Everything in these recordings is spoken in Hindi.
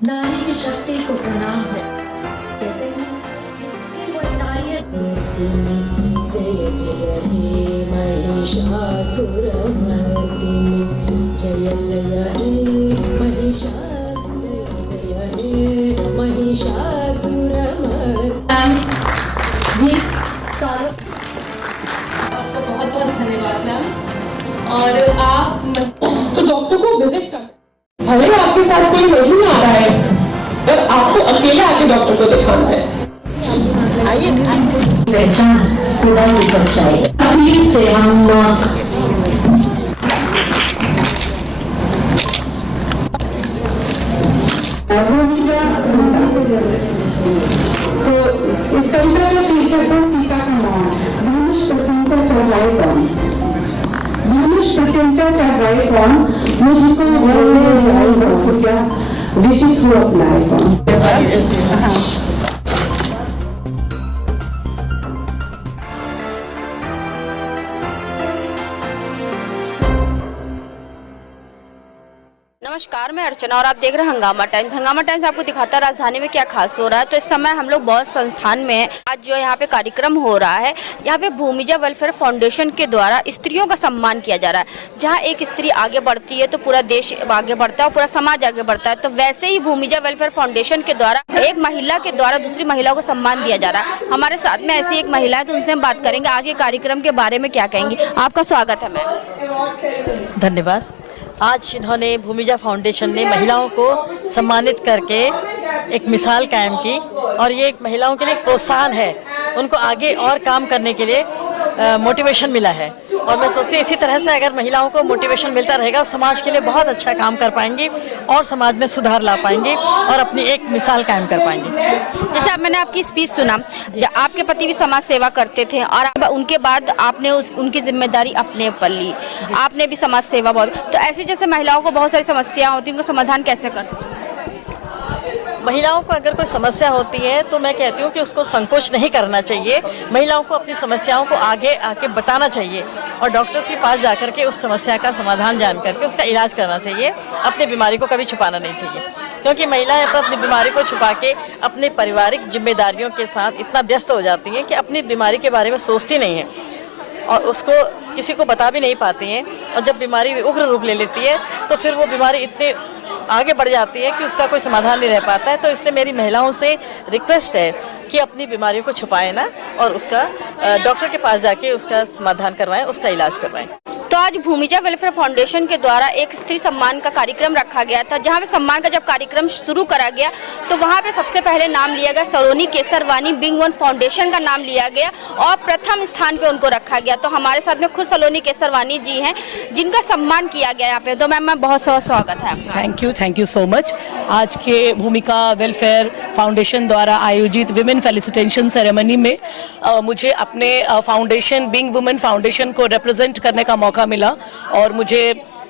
नारी की शक्ति को प्रणाम है। कहते हैं इसकी वैदायत जय जय हे महिषासुरमर्दिनी जय जय हे महिषासुर जय जय हे महिषासुरमर्दिनी। आपका बहुत बहुत धन्यवाद मैम। और आप तो डॉक्टर को विजिट कर, भले ही आपके साथ कोई नहीं आ रहा है पर आपको अकेले आके डॉक्टर को दिखाना है। आइए पहचान पूरा ऊपर चाहिए से हम तो इस तंत्र का शीर्षक है सीता का मौन। धनुष प्रत्यंचा चढ़ाए कौन, धनुष प्रत्यंचा चढ़ाए कौन, मुझको बोलने जाए बस क्या विचित हो अपनाए कौन। नमस्कार, मैं अर्चना और आप देख रहे हैं हंगामा टाइम्स। हंगामा टाइम्स आपको दिखाता है राजधानी में क्या खास हो रहा है। तो इस समय हम लोग बहुत संस्थान में हैं। आज जो यहाँ पे कार्यक्रम हो रहा है, यहाँ पे भूमिजा वेलफेयर फाउंडेशन के द्वारा स्त्रियों का सम्मान किया जा रहा है। जहाँ एक स्त्री आगे बढ़ती है तो पूरा देश आगे बढ़ता है और पूरा समाज आगे बढ़ता है। तो वैसे ही भूमिजा वेलफेयर फाउंडेशन के द्वारा एक महिला के द्वारा दूसरी महिला को सम्मान दिया जा रहा है। हमारे साथ में ऐसी एक महिला है, तो उनसे हम बात करेंगे आज के कार्यक्रम के बारे में क्या कहेंगी। आपका स्वागत है मैम। धन्यवाद। आज इन्होंने भूमिजा फाउंडेशन ने महिलाओं को सम्मानित करके एक मिसाल कायम की और ये एक महिलाओं के लिए प्रोत्साहन है, उनको आगे और काम करने के लिए मोटिवेशन मिला है। और मैं सोचती हूँ इसी तरह से अगर महिलाओं को मोटिवेशन मिलता रहेगा समाज के लिए बहुत अच्छा काम कर पाएंगी और समाज में सुधार ला पाएंगी और अपनी एक मिसाल कायम कर पाएंगी। जैसे मैंने आपकी स्पीच सुना, आपके पति भी समाज सेवा करते थे और उनके बाद आपने उनकी जिम्मेदारी अपने ऊपर ली, आपने भी समाज सेवा बहुत। तो ऐसे जैसे महिलाओं को बहुत सारी समस्याएं होती हैं, उनका समाधान कैसे करते हैं? महिलाओं को अगर कोई समस्या होती है तो मैं कहती हूँ कि उसको संकोच नहीं करना चाहिए। महिलाओं को अपनी समस्याओं को आगे आके बताना चाहिए और डॉक्टर्स के पास जाकर के उस समस्या का समाधान जान करके उसका इलाज करना चाहिए। अपनी बीमारी को कभी छुपाना नहीं चाहिए, क्योंकि महिलाएं अपनी बीमारी को छुपा के अपने पारिवारिक जिम्मेदारियों के साथ इतना व्यस्त हो जाती हैं कि अपनी बीमारी के बारे में सोचती नहीं है और उसको किसी को बता भी नहीं पाती हैं। और जब बीमारी उग्र रूप ले लेती है तो फिर वो बीमारी इतने आगे बढ़ जाती है कि उसका कोई समाधान नहीं रह पाता है। तो इसलिए मेरी महिलाओं से रिक्वेस्ट है कि अपनी बीमारियों को छुपाएं ना और उसका डॉक्टर के पास जाके उसका समाधान करवाएं, उसका इलाज करवाएं। तो आज भूमिजा वेलफेयर फाउंडेशन के द्वारा एक स्त्री सम्मान का कार्यक्रम रखा गया था, जहां पे सम्मान का जब कार्यक्रम शुरू करा गया तो वहां पे सबसे पहले नाम लिया गया सलोनी केसरवानी बिंग वन फाउंडेशन का नाम लिया गया और प्रथम स्थान पे उनको रखा गया। तो हमारे साथ में खुद सलोनी केसरवानी जी हैं, जिनका सम्मान किया गया यहाँ पे। तो मैम बहुत बहुत स्वागत है आपका। Thank you so much. आज के भूमिका वेलफेयर फाउंडेशन द्वारा आयोजित विमेन फेलिसिटेशन सेरेमनी में मुझे अपने फाउंडेशन बिंग वुमेन फाउंडेशन को रिप्रेजेंट करने का मौका मिला और मुझे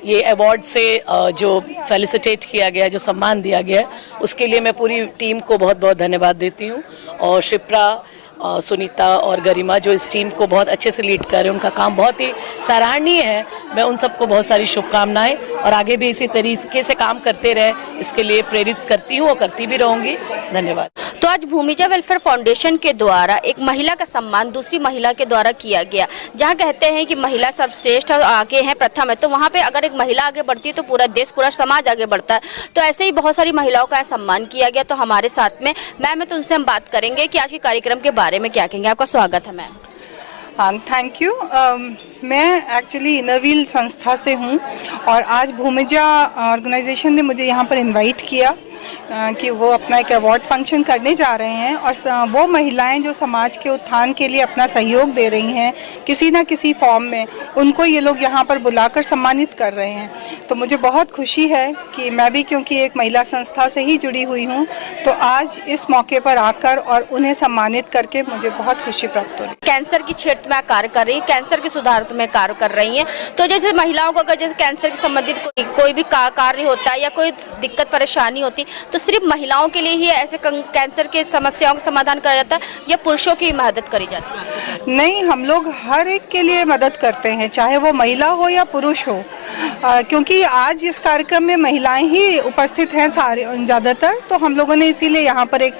ये अवार्ड से जो फेलिसिटेट किया गया, जो सम्मान दिया गया, उसके लिए मैं पूरी टीम को बहुत बहुत धन्यवाद देती हूँ। और शिप्रा, सुनीता और गरिमा जो इस टीम को बहुत अच्छे से लीड कर रहे हैं, उनका काम बहुत ही सराहनीय है। मैं उन सबको बहुत सारी शुभकामनाएं और आगे भी इसी तरीके से काम करते रहे, इसके लिए प्रेरित करती हूँ और करती भी रहूँगी। धन्यवाद। तो आज भूमिजा वेलफेयर फाउंडेशन के द्वारा एक महिला का सम्मान दूसरी महिला के द्वारा किया गया, जहां कहते हैं कि महिला सर्वश्रेष्ठ और आगे है, प्रथम है। तो वहां पे अगर एक महिला आगे बढ़ती है तो पूरा देश, पूरा समाज आगे बढ़ता है। तो ऐसे ही बहुत सारी महिलाओं का सम्मान किया गया। तो हमारे साथ में मैम है, तो उनसे हम बात करेंगे कि आज के कार्यक्रम के बारे में क्या कहेंगे। आपका स्वागत है मैम। हाँ, थैंक यू। मैं एक्चुअली इनरव्हील संस्था से हूँ और आज भूमिजा ऑर्गेनाइजेशन ने मुझे यहाँ पर इनवाइट किया कि वो अपना एक अवार्ड फंक्शन करने जा रहे हैं और वो महिलाएं जो समाज के उत्थान के लिए अपना सहयोग दे रही हैं किसी न किसी फॉर्म में, उनको ये लोग यहाँ पर बुलाकर सम्मानित कर रहे हैं। तो मुझे बहुत खुशी है कि मैं भी, क्योंकि एक महिला संस्था से ही जुड़ी हुई हूँ, तो आज इस मौके पर आकर और उन्हें सम्मानित करके मुझे बहुत खुशी प्राप्त हो रही है। कैंसर के क्षेत्र में कार्य कर रही है, कैंसर के सुधार में कार्य कर रही है। तो जैसे महिलाओं को अगर जैसे कैंसर से संबंधित कोई भी कार्य होता है या कोई दिक्कत परेशानी होती, तो सिर्फ महिलाओं के लिए ही ऐसे कैंसर के समस्याओं का समाधान करा जाता है या पुरुषों की मदद करी जाती है? नहीं, हम लोग हर एक के लिए मदद करते हैं, चाहे वो महिला हो या पुरुष हो। क्योंकि आज इस कार्यक्रम में महिलाएं ही उपस्थित हैं सारे ज़्यादातर, तो हम लोगों ने इसीलिए यहाँ पर एक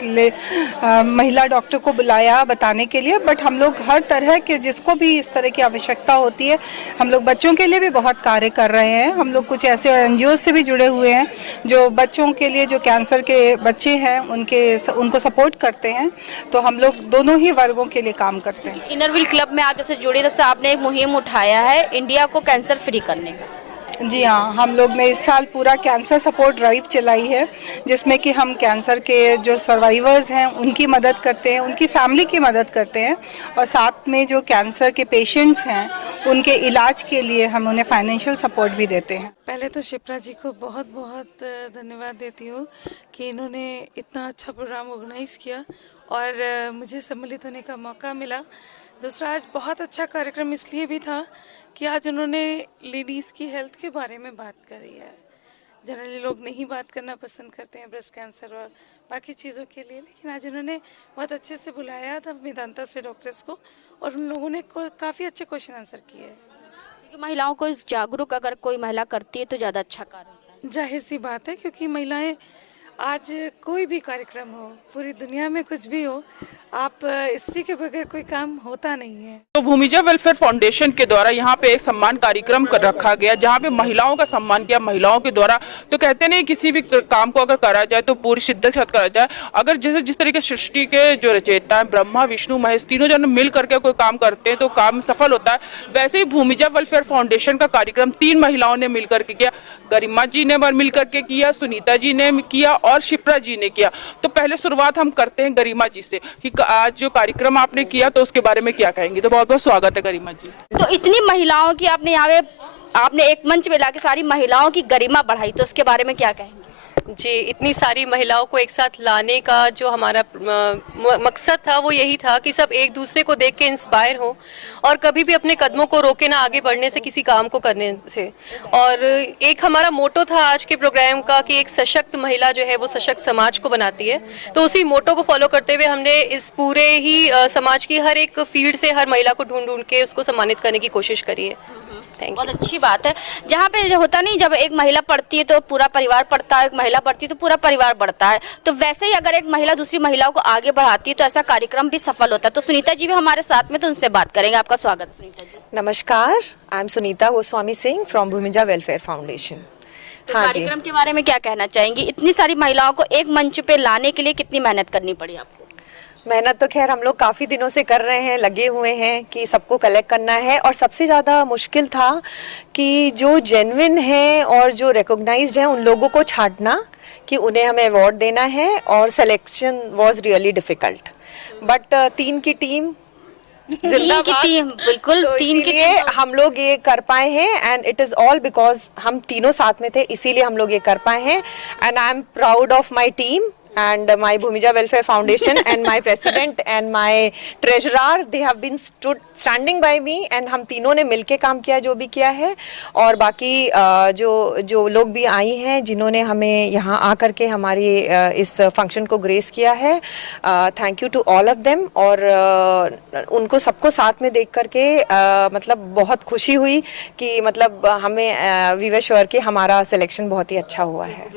महिला डॉक्टर को बुलाया बताने के लिए। बट हम लोग हर तरह के जिसको भी इस तरह की आवश्यकता होती है, हम लोग बच्चों के लिए भी बहुत कार्य कर रहे हैं। हम लोग कुछ ऐसे NGO से भी जुड़े हुए हैं जो बच्चों के लिए, जो कैंसर के बच्चे हैं उनको सपोर्ट करते हैं। तो हम लोग दोनों ही वर्गों के लिए काम करते हैं। इनरव्हील क्लब में आप जब से जुड़ी तब से आपने एक मुहिम उठाया है इंडिया को कैंसर फ्री करने का। जी हाँ, हम लोग ने इस साल पूरा कैंसर सपोर्ट ड्राइव चलाई है, जिसमें कि हम कैंसर के जो सर्वाइवर्स हैं उनकी मदद करते हैं, उनकी फैमिली की मदद करते हैं, और साथ में जो कैंसर के पेशेंट्स हैं उनके इलाज के लिए हम उन्हें फाइनेंशियल सपोर्ट भी देते हैं। पहले तो शिप्रा जी को बहुत बहुत धन्यवाद देती हूँ कि इन्होंने इतना अच्छा प्रोग्राम ऑर्गेनाइज़ किया और मुझे सम्मिलित होने का मौका मिला। दूसरा, आज बहुत अच्छा कार्यक्रम इसलिए भी था कि आज उन्होंने लेडीज़ की हेल्थ के बारे में बात करी है। जनरली लोग नहीं बात करना पसंद करते हैं ब्रेस्ट कैंसर और बाकी चीज़ों के लिए, लेकिन आज उन्होंने बहुत अच्छे से बुलाया था मेदांता से डॉक्टर्स को, और उन लोगों ने काफ़ी अच्छे क्वेश्चन आंसर किए। क्योंकि महिलाओं को जागरूक अगर कोई महिला करती है तो ज़्यादा अच्छा कार्य होता है। जाहिर सी बात है, क्योंकि महिलाएं आज कोई भी कार्यक्रम हो, पूरी दुनिया में कुछ भी हो, आप स्त्री के बगैर कोई काम होता नहीं है। तो भूमिजा वेलफेयर फाउंडेशन के द्वारा यहाँ पे एक सम्मान कार्यक्रम कर रखा गया, जहाँ पे महिलाओं का सम्मान किया महिलाओं के द्वारा। तो कहते नहीं, किसी भी काम को अगर करा जाए तो पूरी शिद्दत के साथ करा जाए। अगर जैसे जिस तरीके सृष्टि के जो रचयिता है ब्रह्मा विष्णु महेश, तीनों जन मिल करके कोई काम करते हैं तो काम सफल होता है। वैसे ही भूमिजा वेलफेयर फाउंडेशन का कार्यक्रम 3 महिलाओं ने मिल करके किया। गरिमा जी ने मिल करके किया, सुनीता जी ने किया और शिप्रा जी ने किया। तो पहले शुरुआत हम करते हैं गरिमा जी से कि आज जो कार्यक्रम आपने किया तो उसके बारे में क्या कहेंगे। तो बहुत बहुत स्वागत है गरिमा जी। तो इतनी महिलाओं की आपने यहाँ पे आपने एक मंच पे लाके सारी महिलाओं की गरिमा बढ़ाई, तो उसके बारे में क्या कहेंगे। जी, इतनी सारी महिलाओं को एक साथ लाने का जो हमारा मकसद था वो यही था कि सब एक दूसरे को देख के इंस्पायर हो और कभी भी अपने कदमों को रोके ना आगे बढ़ने से, किसी काम को करने से। और एक हमारा मोटो था आज के प्रोग्राम का कि एक सशक्त महिला जो है वो सशक्त समाज को बनाती है। तो उसी मोटो को फॉलो करते हुए हमने इस पूरे ही समाज की हर एक फील्ड से हर महिला को ढूंढ ढूंढ के उसको सम्मानित करने की कोशिश करी है। बहुत अच्छी बात है। जहाँ पे जो होता नहीं, जब एक महिला पढ़ती है तो पूरा परिवार पढ़ता है, एक महिला पढ़ती है तो पूरा परिवार बढ़ता है। तो वैसे ही अगर एक महिला दूसरी महिलाओं को आगे बढ़ाती है तो ऐसा कार्यक्रम भी सफल होता है। तो सुनीता जी भी हमारे साथ में, तो उनसे बात करेंगे। आपका स्वागत सुनीता जी। नमस्कार, I am Sunita Goswami Singh from Bhumija welfare foundation. हाँ जी, कार्यक्रम के बारे में क्या कहना चाहेंगी। इतनी सारी महिलाओं को एक मंच पे लाने के लिए कितनी मेहनत करनी पड़ी आपको। मेहनत तो खैर हम लोग काफ़ी दिनों से कर रहे हैं, लगे हुए हैं कि सबको कलेक्ट करना है। और सबसे ज़्यादा मुश्किल था कि जो जेन्युइन है और जो रिकॉग्नाइज्ड है उन लोगों को छांटना, कि उन्हें हमें अवार्ड देना है। और selection was really difficult, but 3 की टीम बिल्कुल तो 3 के लिए हम लोग ये कर पाए हैं, and it is all because हम तीनों साथ में थे, इसीलिए हम लोग ये कर पाए हैं। And I am proud of my team and my Bhumija Welfare Foundation and my president and my treasurer, they have been standing by me, and हम तीनों ने मिलके काम किया जो भी किया है। और बाकी जो लोग भी आई हैं जिन्होंने हमें यहाँ आकर के हमारी इस फंक्शन को ग्रेस किया है, thank you to all of them. और उनको सबको साथ में देख करके मतलब बहुत खुशी हुई कि मतलब हमें वी वर श्योर कि हमारा सिलेक्शन बहुत ही अच्छा हुआ है।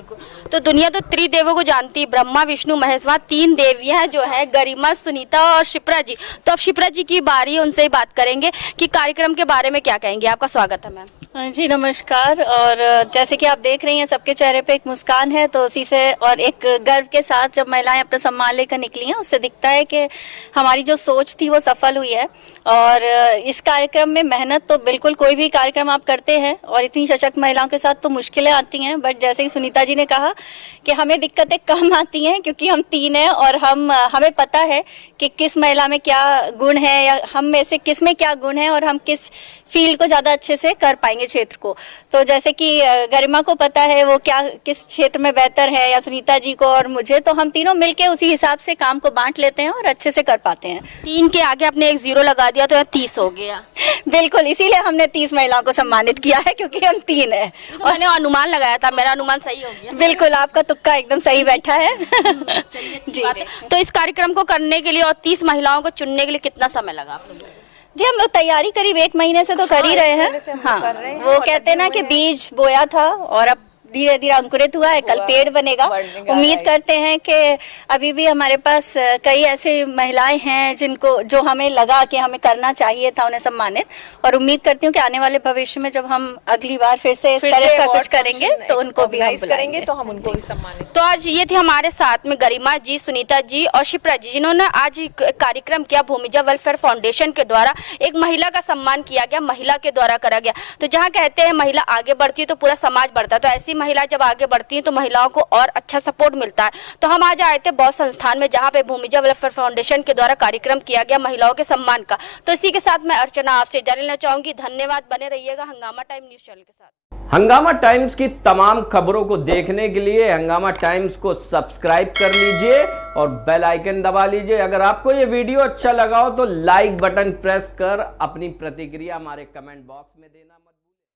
तो दुनिया तो त्रिदेवों को जानती है, ब्रह्मा विष्णु महेश, वहाँ 3 देवियां हैं जो है गरिमा, सुनीता और शिप्रा जी। तो अब शिप्रा जी की बारी, उनसे ही बात करेंगे कि कार्यक्रम के बारे में क्या कहेंगे। आपका स्वागत है मैम। जी नमस्कार। और जैसे कि आप देख रही हैं सबके चेहरे पे एक मुस्कान है, तो उसी से और एक गर्व के साथ जब महिलाएं अपना सम्मान लेकर निकली हैं, उससे दिखता है कि हमारी जो सोच थी वो सफल हुई है। और इस कार्यक्रम में मेहनत तो बिल्कुल, कोई भी कार्यक्रम आप करते हैं और इतनी सशक्त महिलाओं के साथ तो मुश्किलें आती हैं, बट जैसे कि सुनीता जी ने कहा कि हमें दिक्कतें कम आती हैं क्योंकि हम 3 हैं और हमें पता है कि किस महिला में क्या गुण है या हम में से किस में क्या गुण है और हम किस फील्ड को ज़्यादा अच्छे से कर पाएंगे क्षेत्र को। तो जैसे कि गरिमा को पता है वो क्या किस क्षेत्र में बेहतर है, या सुनीता जी को और मुझे, तो हम तीनों मिलके उसी हिसाब से काम को बांट लेते हैं और अच्छे से कर पाते हैं। 3 के आगे आपने एक 0 लगा दिया तो 30 हो गया। बिल्कुल, इसीलिए हमने 30 महिलाओं को सम्मानित किया है क्योंकि हम 3 हैं। तो मैंने अनुमान लगाया था, मेरा अनुमान सही हो गया। बिल्कुल, आपका तुक्का एकदम सही बैठा है। जी। तो इस कार्यक्रम को करने के लिए और 30 महिलाओं को चुनने के लिए कितना समय लगा आप लोगों को? जी हम लोग तैयारी करीब 1 महीने से तो कर ही रहे हैं। हाँ, वो कहते हैं ना कि बीज बोया था और अब धीरे धीरे अंकुरित हुआ है, कल पेड़ बनेगा। उम्मीद करते हैं कि अभी भी हमारे पास कई ऐसी महिलाएं हैं जिनको जो हमें लगा कि हमें करना चाहिए था, उन्हें सम्मानित, और उम्मीद करती हूँ कि आने वाले भविष्य में जब हम अगली बार फिर से इस तरह का कुछ करेंगे तो उनको भी हम करेंगे, तो हम उनको भी सम्मानित। तो आज ये थे हमारे साथ में गरिमा जी, सुनीता जी और शिप्रा जी, जिन्होंने आज कार्यक्रम किया भूमिजा वेलफेयर फाउंडेशन के द्वारा। एक महिला का सम्मान किया गया, महिला के द्वारा करा गया। तो जहाँ कहते हैं महिला आगे बढ़ती है तो पूरा समाज बढ़ता है, तो ऐसी महिला जब आगे बढ़ती है तो महिलाओं को और अच्छा सपोर्ट मिलता है। तो हम आज आए थे बॉस संस्थान में, जहाँ पे भूमिजा वेलफेयर फाउंडेशन के द्वारा कार्यक्रम किया गया महिलाओं के सम्मान का। तो इसी के साथ मैं अर्चना आपसे इजाजत लेना चाहूंगी। धन्यवाद, बने रहिएगा हंगामा टाइम न्यूज चैनल के साथ। हंगामा टाइम्स की तमाम खबरों को देखने के लिए हंगामा टाइम्स को सब्सक्राइब कर लीजिए और बेल आइकन दबा लीजिए। अगर आपको ये वीडियो अच्छा लगा हो तो लाइक बटन प्रेस कर अपनी प्रतिक्रिया हमारे कमेंट बॉक्स में देना मत